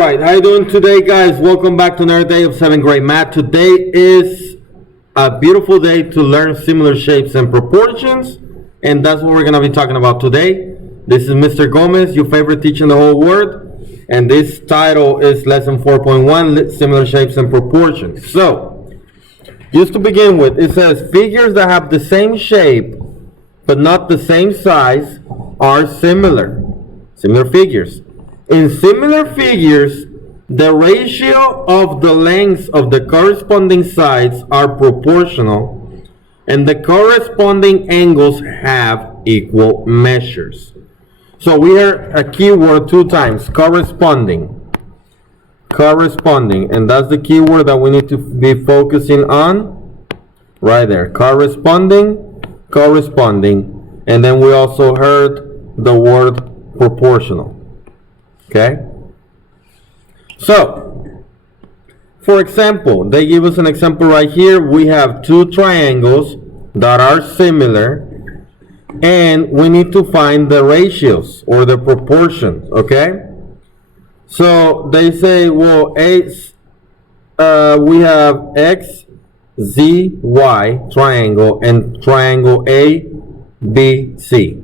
Alright, how you doing today, guys? Welcome back to another day of 7th grade math. Today is a beautiful day to learn similar shapes and proportions, and that's what we're going to be talking about today. This is Mr. Gomez, your favorite teacher in the whole world, and this title is Lesson 4.1, Similar Shapes and Proportions. So, just to begin with, it says figures that have the same shape but not the same size are similar. Similar figures. In similar figures, the ratio of the lengths of the corresponding sides are proportional, and the corresponding angles have equal measures. So we hear a keyword two times, corresponding. Corresponding, and that's the keyword that we need to be focusing on. Right there, corresponding, corresponding. And then we also heard the word proportional. Okay, so for example, they give us an example right here. We have two triangles that are similar, and we need to find the ratios or the proportions. Okay, so they say, well, we have X, Z, Y triangle and triangle A, B, C.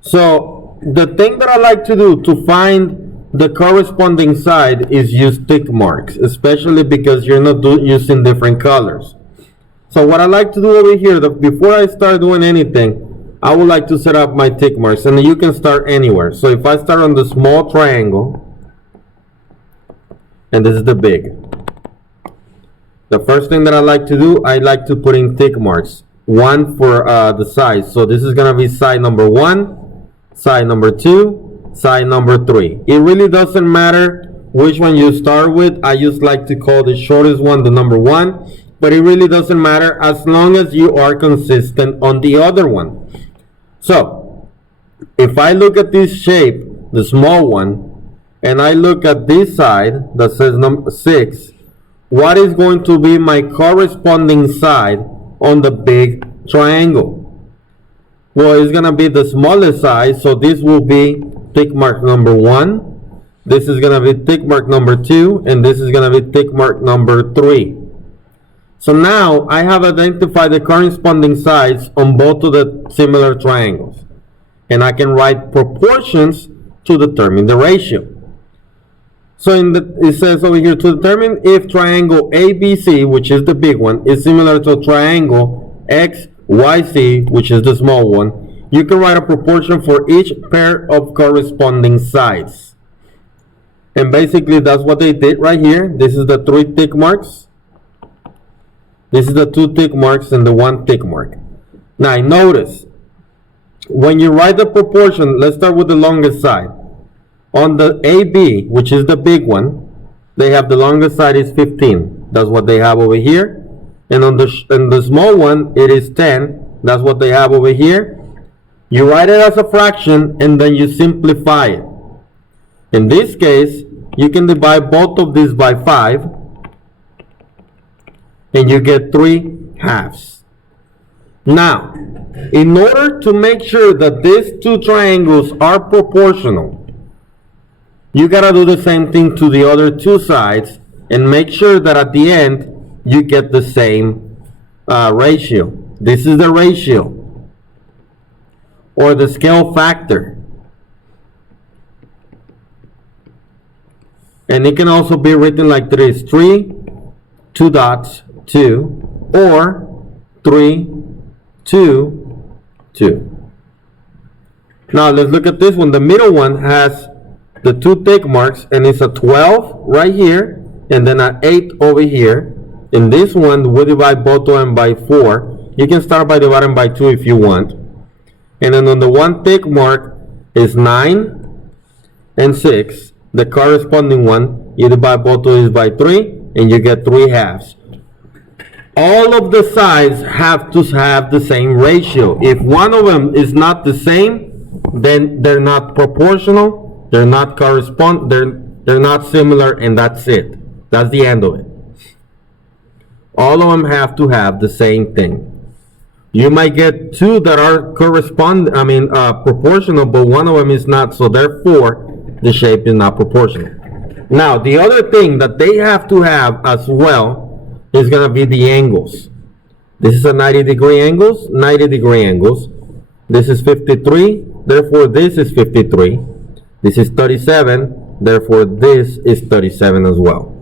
So the thing that I like to do to find the corresponding side is use tick marks, especially because you're not using different colors. So what I like to do over here, before I start doing anything, I would like to set up my tick marks, and you can start anywhere. So if I start on the small triangle, and this is the big, the first thing that I like to do, I like to put in tick marks, one for the size. So this is gonna be side number 1, side number 2, side number 3. It really doesn't matter which one you start with. I just like to call the shortest one the number 1, but it really doesn't matter as long as you are consistent on the other one. So if I look at this shape, the small one, and I look at this side that says number 6, what is going to be my corresponding side on the big triangle? Well, it's going to be the smallest size, so this will be tick mark number 1. This is going to be tick mark number 2, and this is going to be tick mark number 3. So now I have identified the corresponding sides on both of the similar triangles, and I can write proportions to determine the ratio. So it says over here, to determine if triangle ABC, which is the big one, is similar to a triangle XYZ, which is the small one, you can write a proportion for each pair of corresponding sides. And basically that's what they did right here. This is the 3 tick marks. This is the 2 tick marks and the 1 tick mark. Now notice, when you write the proportion, let's start with the longest side. On the AB, which is the big one, they have the longest side is 15. That's what they have over here. And on the small one, it is 10. That's what they have over here. You write it as a fraction, and then you simplify it. In this case, you can divide both of these by 5, and you get 3 halves. Now, in order to make sure that these two triangles are proportional, you gotta do the same thing to the other two sides and make sure that at the end you get the same ratio. This is the ratio or the scale factor, and it can also be written like this: 3, 2 dots, 2, or 3, 2, 2. Now let's look at this one. The middle one has the 2 tick marks, and it's a 12 right here, and then an 8 over here. In this one, we divide both of them by 4. You can start by dividing by 2 if you want. And then on the 1 tick mark is 9 and 6. The corresponding one, you divide both of these by 3, and you get 3 halves. All of the sides have to have the same ratio. If one of them is not the same, then they're not proportional. They're not they're not similar, and that's it. That's the end of it. All of them have to have the same thing. You might get two that are proportional, but one of them is not, so therefore the shape is not proportional. Now, the other thing that they have to have as well is going to be the angles. This is a 90-degree angles, 90-degree angles. This is 53, therefore this is 53. This is 37, therefore this is 37 as well.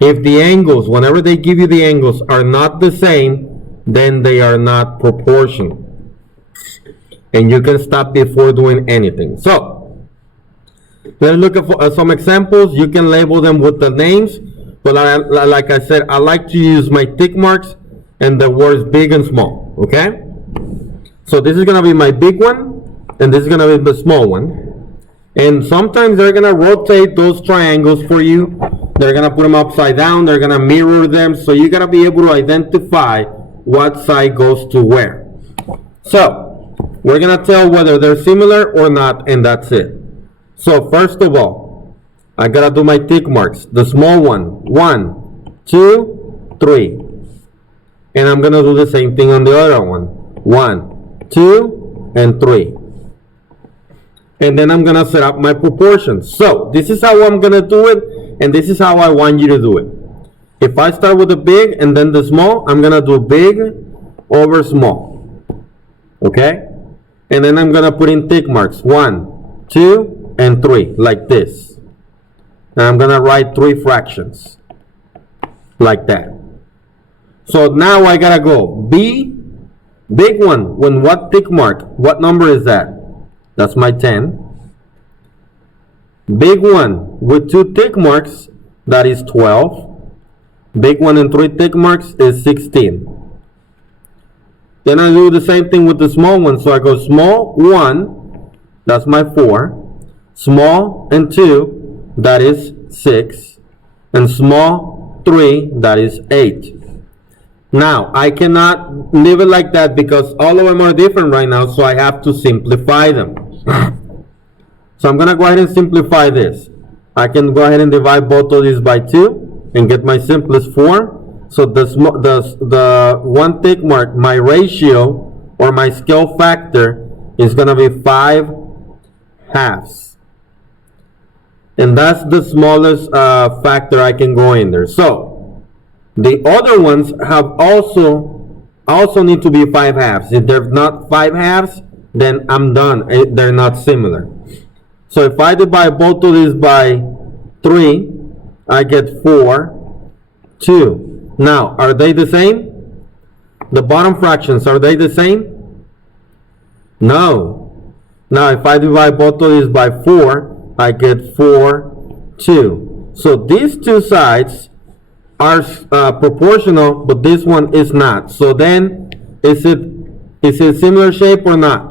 If the angles, whenever they give you the angles, are not the same, then they are not proportional. And you can stop before doing anything. So, let's look at some examples. You can label them with the names, but like I said, I like to use my tick marks and the words big and small, okay? So this is gonna be my big one, and this is gonna be the small one. And sometimes they're gonna rotate those triangles for you. They're gonna put them upside down, they're gonna mirror them, so you gotta be able to identify what side goes to where. So, we're gonna tell whether they're similar or not, and that's it. So first of all, I gotta do my tick marks. The small one, 1, 2, 3. And I'm gonna do the same thing on the other one. 1, 2, and 3. And then I'm gonna set up my proportions. So this is how I'm gonna do it, and this is how I want you to do it. If I start with the big and then the small, I'm gonna do big over small. Okay? And then I'm gonna put in tick marks. 1, 2, and 3, like this. And I'm gonna write 3 fractions. Like that. So now I gotta go B, big one, when what tick mark? What number is that? That's my 10. Big one with 2 tick marks, that is 12. Big one and 3 tick marks is 16. Then I do the same thing with the small one. So I go small 1, that's my 4. Small and 2, that is 6. And small 3, that is 8. Now, I cannot leave it like that because all of them are different right now, so I have to simplify them. So I'm going to go ahead and simplify this. I can go ahead and divide both of these by 2 and get my simplest form. So the one tick mark, my ratio or my scale factor is going to be 5 halves. And that's the smallest factor I can go in there. So the other ones have also need to be 5 halves. If they're not 5 halves, then I'm done. They're not similar. So if I divide both of these by 3, I get 4, 2. Now, are they the same? The bottom fractions, are they the same? No. Now, if I divide both of these by 4, I get 4, 2. So these two sides are proportional, but this one is not. So then, is it similar shape or not?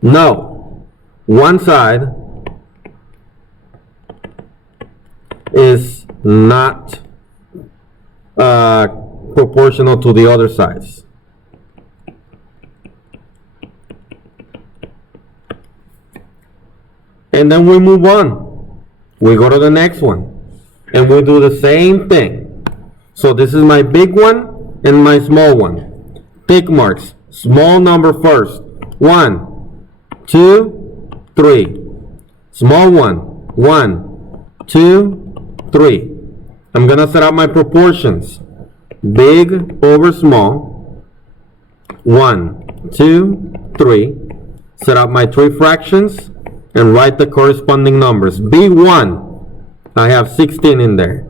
No. One side is not proportional to the other sides. And then we move on. We go to the next one. And we do the same thing. So this is my big one and my small one. Tick marks. Small number first. 1, 2, 3. Small one. 1, 2, 3. I'm going to set up my proportions. Big over small. 1, 2, 3. Set up my 3 fractions and write the corresponding numbers. B1. I have 16 in there.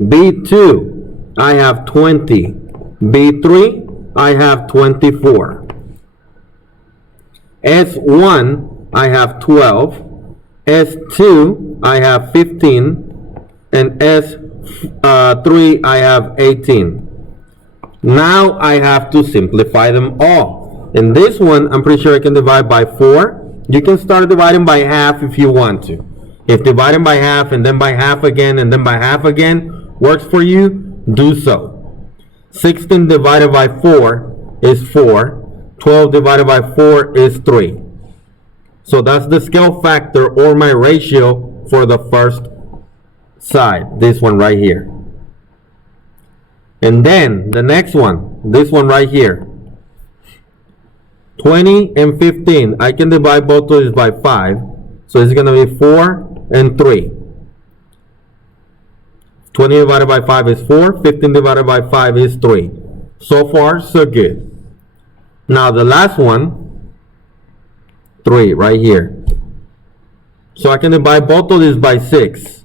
B2, I have 20. B3, I have 24. S1, I have 12. S2, I have 15. And S3, I have 18. Now I have to simplify them all. In this one, I'm pretty sure I can divide by 4. You can start dividing by half if you want to. If dividing by half and then by half again and then by half again works for you, do so. 16 divided by 4 is 4. 12 divided by 4 is 3. So that's the scale factor or my ratio for the first side. This one right here. And then the next one, this one right here. 20 and 15. I can divide both of these by 5. So it's going to be 4 and 3. 20 divided by 5 is 4. 15 divided by 5 is 3. So far, so good. Now the last one, 3, right here. So I can divide both of these by 6.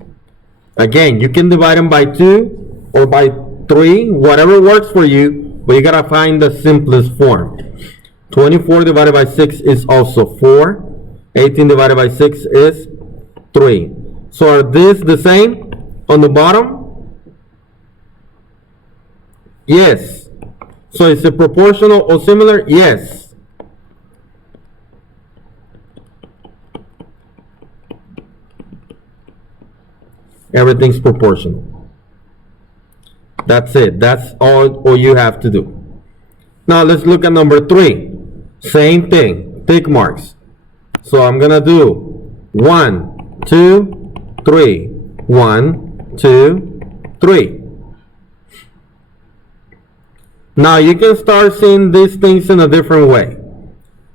Again, you can divide them by 2 or by 3, whatever works for you, but you gotta find the simplest form. 24 divided by 6 is also 4. 18 divided by 6 is 3. So are these the same on the bottom? Yes. So is it proportional or similar? Yes. Everything's proportional. That's it. That's all you have to do. Now let's look at number 3. Same thing. Tick marks. So I'm gonna do 1, 2, 3. 1, 2, 3. Now you can start seeing these things in a different way.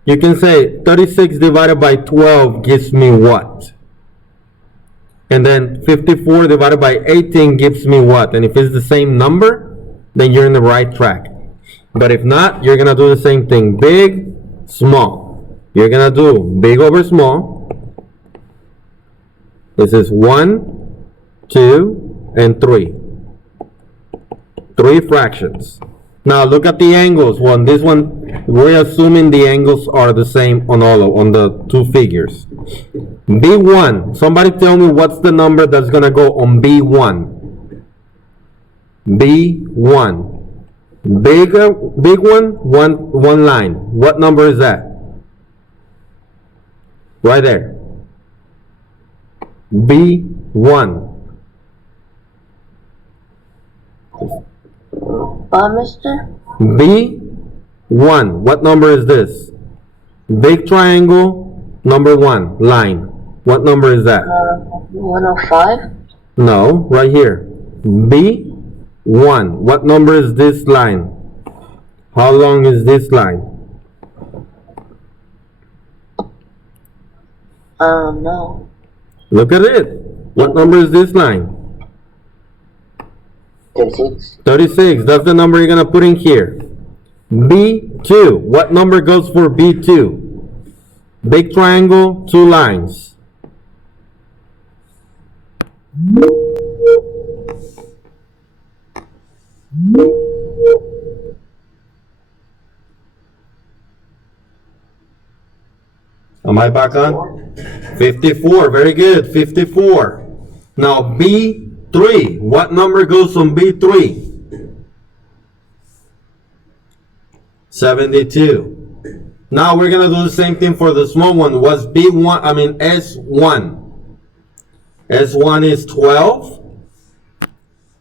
You can say 36 divided by 12 gives me what? And then 54 divided by 18 gives me what? And if it's the same number, then you're in the right track. But if not, you're going to do the same thing. Big, small. You're going to do big over small. This is 1, 2, and 3. 3 fractions. Now look at the angles. On this one, we're assuming the angles are the same on the 2 figures. B1. Somebody tell me what's the number that's gonna go on B1. B1. Big one line. What number is that? Right there. B1. Mister? B1. What number is this? Big triangle, number 1, line. What number is that? 105? No, right here. B1. What number is this line? How long is this line? No. Look at it. What number is this line? 36. 36. That's the number you're going to put in here. B2. What number goes for B2? Big triangle, 2 lines. Am I back on? 54. Very good. 54. Now B3. What number goes on B3? 72. Now we're gonna do the same thing for the small one. What's B1? I mean S1. S1 is 12.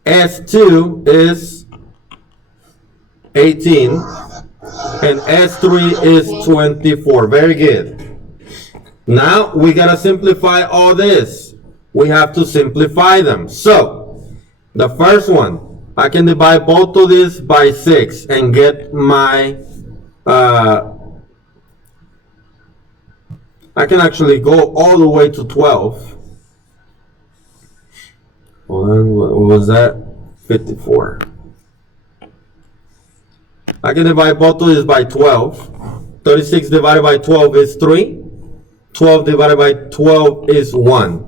S2 is 18. And S3 is 24. Very good. Now we gotta simplify all this. We have to simplify them. So the first one, I can divide both of these by 6 and get my I can actually go all the way to 12. Hold on, what was that? 54. I can divide both of these by 12. 36 divided by 12 is 3. 12 divided by 12 is 1.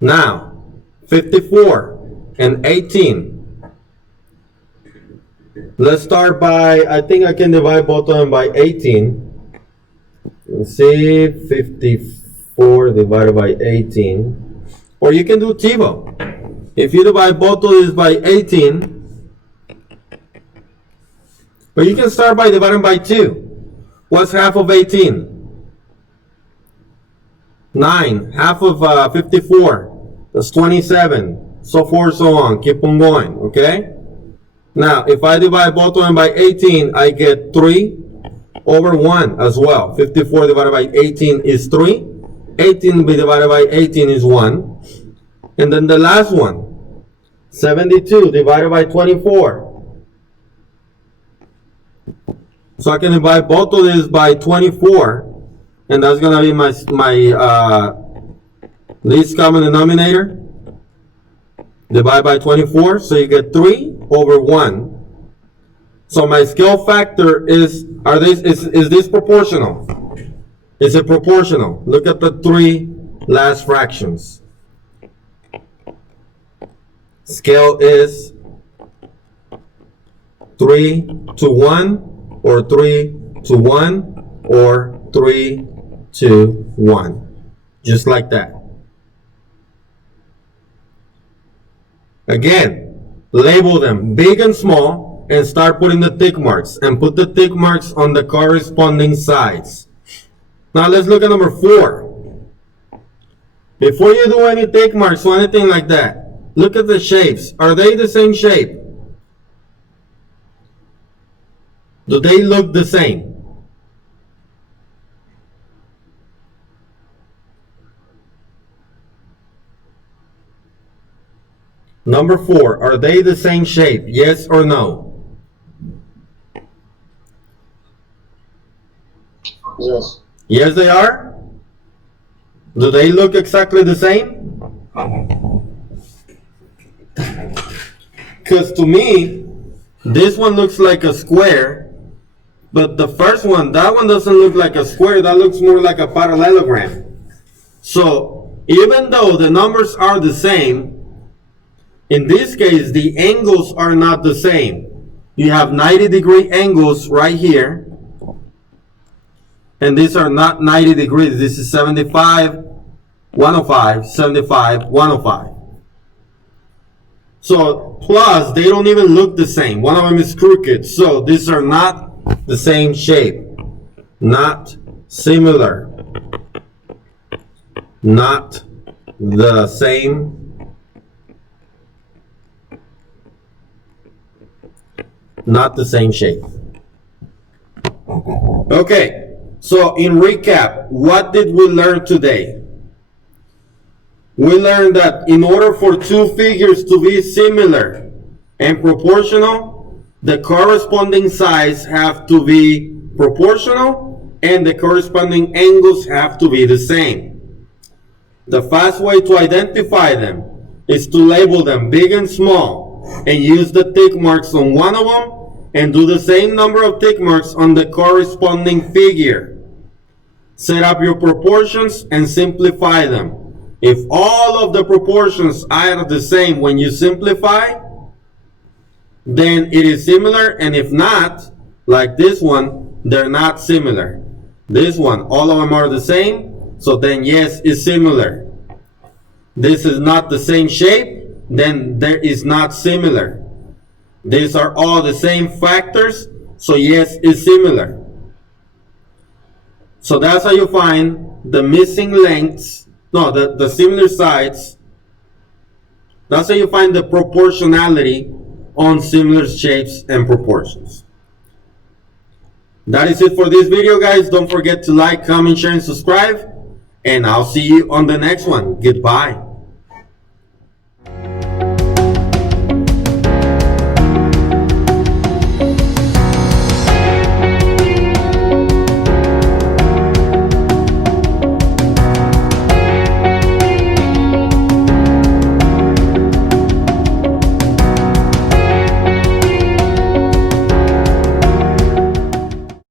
Now, 54 and 18. Let's start by, I think I can divide both of them by 18. Let's see, 54 divided by 18. Or you can do TiVo. If you divide both of these by 18, but you can start by dividing by 2. What's half of 18? 9. Half of 54. That's 27. So forth, so on. Keep on going, okay? Now, if I divide both of them by 18, I get 3 over 1 as well. 54 divided by 18 is 3. 18 divided by 18 is 1. And then the last one, 72 divided by 24. So I can divide both of these by 24. And that's going to be my least common denominator. Divide by 24, so you get 3 over 1. So my scale factor is this proportional? Is it proportional? Look at the 3 last fractions. Scale is 3 to 1, or 3 to 1, or 3 to 1. Just like that. Again, label them big and small and start putting the tick marks, and put the tick marks on the corresponding sides. Now let's look at number 4. Before you do any tick marks or anything like that, look at the shapes. Are they the same shape? Do they look the same? Number 4, are they the same shape? Yes or no? Yes. Yes, they are? Do they look exactly the same? Because to me, this one looks like a square, but the first one, that one doesn't look like a square, that looks more like a parallelogram. So even though the numbers are the same, in this case, the angles are not the same. You have 90-degree angles right here, and these are not 90 degrees. This is 75, 105, 75, 105. So, plus, they don't even look the same. One of them is crooked. So, these are not the same shape. Not similar. Not the same. Not the same shape. Okay, so in recap, what did we learn today? We learned that in order for two figures to be similar and proportional, the corresponding sides have to be proportional and the corresponding angles have to be the same. The fast way to identify them is to label them big and small and use the tick marks on one of them and do the same number of tick marks on the corresponding figure. Set up your proportions and simplify them. If all of the proportions are the same when you simplify, then it is similar, and if not, like this one, they're not similar. This one, all of them are the same, so then yes, it's similar. This is not the same shape, then there is not similar. These are all the same factors, so yes, it's similar. So that's how you find the missing lengths, the similar sides. That's how you find the proportionality on similar shapes and proportions. That is it for this video, guys. Don't forget to like, comment, share, and subscribe. And I'll see you on the next one. Goodbye.